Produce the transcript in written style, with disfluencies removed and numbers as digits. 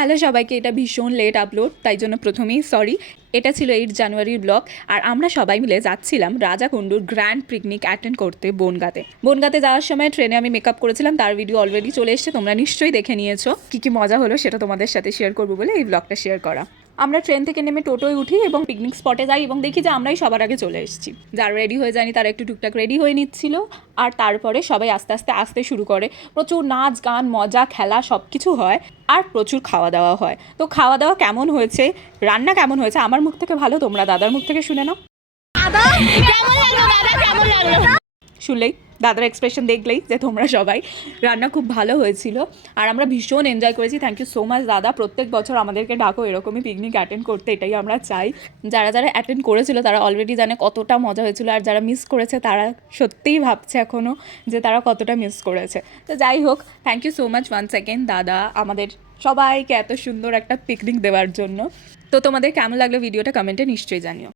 Hello সবাইকে, এটা ভীষণ লেট আপলোড, তাই জন্য প্রথমেই সরি। এটা ছিল 8 জানুয়ারির ব্লগ। আর আমরা সবাই মিলে যাচ্ছিলাম রাজাকুণ্ডুর গ্র্যান্ড পিকনিক অ্যাটেন্ড করতে বনগাঁতে। বনগাঁতে যাওয়ার সময় ট্রেনে আমি মেকআপ করেছিলাম, তার ভিডিও অলরেডি চলে এসেছে, তোমরা নিশ্চয়ই দেখে নিয়েছো। কী মজা হলো সেটা তোমাদের সাথে শেয়ার করবো বলে এই ব্লগটা শেয়ার করা। আমরা ট্রেন থেকে নেমে টোটোয় উঠি এবং পিকনিক স্পটে যাই এবং দেখি যে আমরাই সবার আগে চলে এসেছি। যারা রেডি হয়ে যায়নি তারা একটু টুকটাক রেডি হয়ে নিচ্ছিল। আর তারপরে সবাই আস্তে আস্তে আসতে শুরু করে। প্রচুর নাচ গান মজা খেলা সব কিছু হয়, আর প্রচুর খাওয়া দাওয়া হয়। তো খাওয়া দাওয়া কেমন হয়েছে, রান্না কেমন হয়েছে, আমার মুখ থেকে ভালো, তোমরা দাদার মুখ থেকে শুনে নাও। শুনলেই দাদার এক্সপ্রেশন দেখলেই যে তোমরা সবাই, রান্না খুব ভালো হয়েছিল আর আমরা ভীষণ এনজয় করেছি। থ্যাংক ইউ সো মাচ দাদা, প্রত্যেক বছর আমাদেরকে ডাকো এরকমই পিকনিক অ্যাটেন্ড করতে, এটাই আমরা চাই। যারা যারা অ্যাটেন্ড করেছিল তারা অলরেডি জানে কতটা মজা হয়েছিল, আর যারা মিস করেছে তারা সত্যিই ভাবছে এখনও যে তারা কতটা মিস করেছে। তো যাই হোক, thank you so much one second দাদা আমাদের সবাইকে এত সুন্দর একটা পিকনিক দেওয়ার জন্য। তো তোমাদের কেমন লাগলো ভিডিওটা কমেন্টে নিশ্চয়ই জানিও।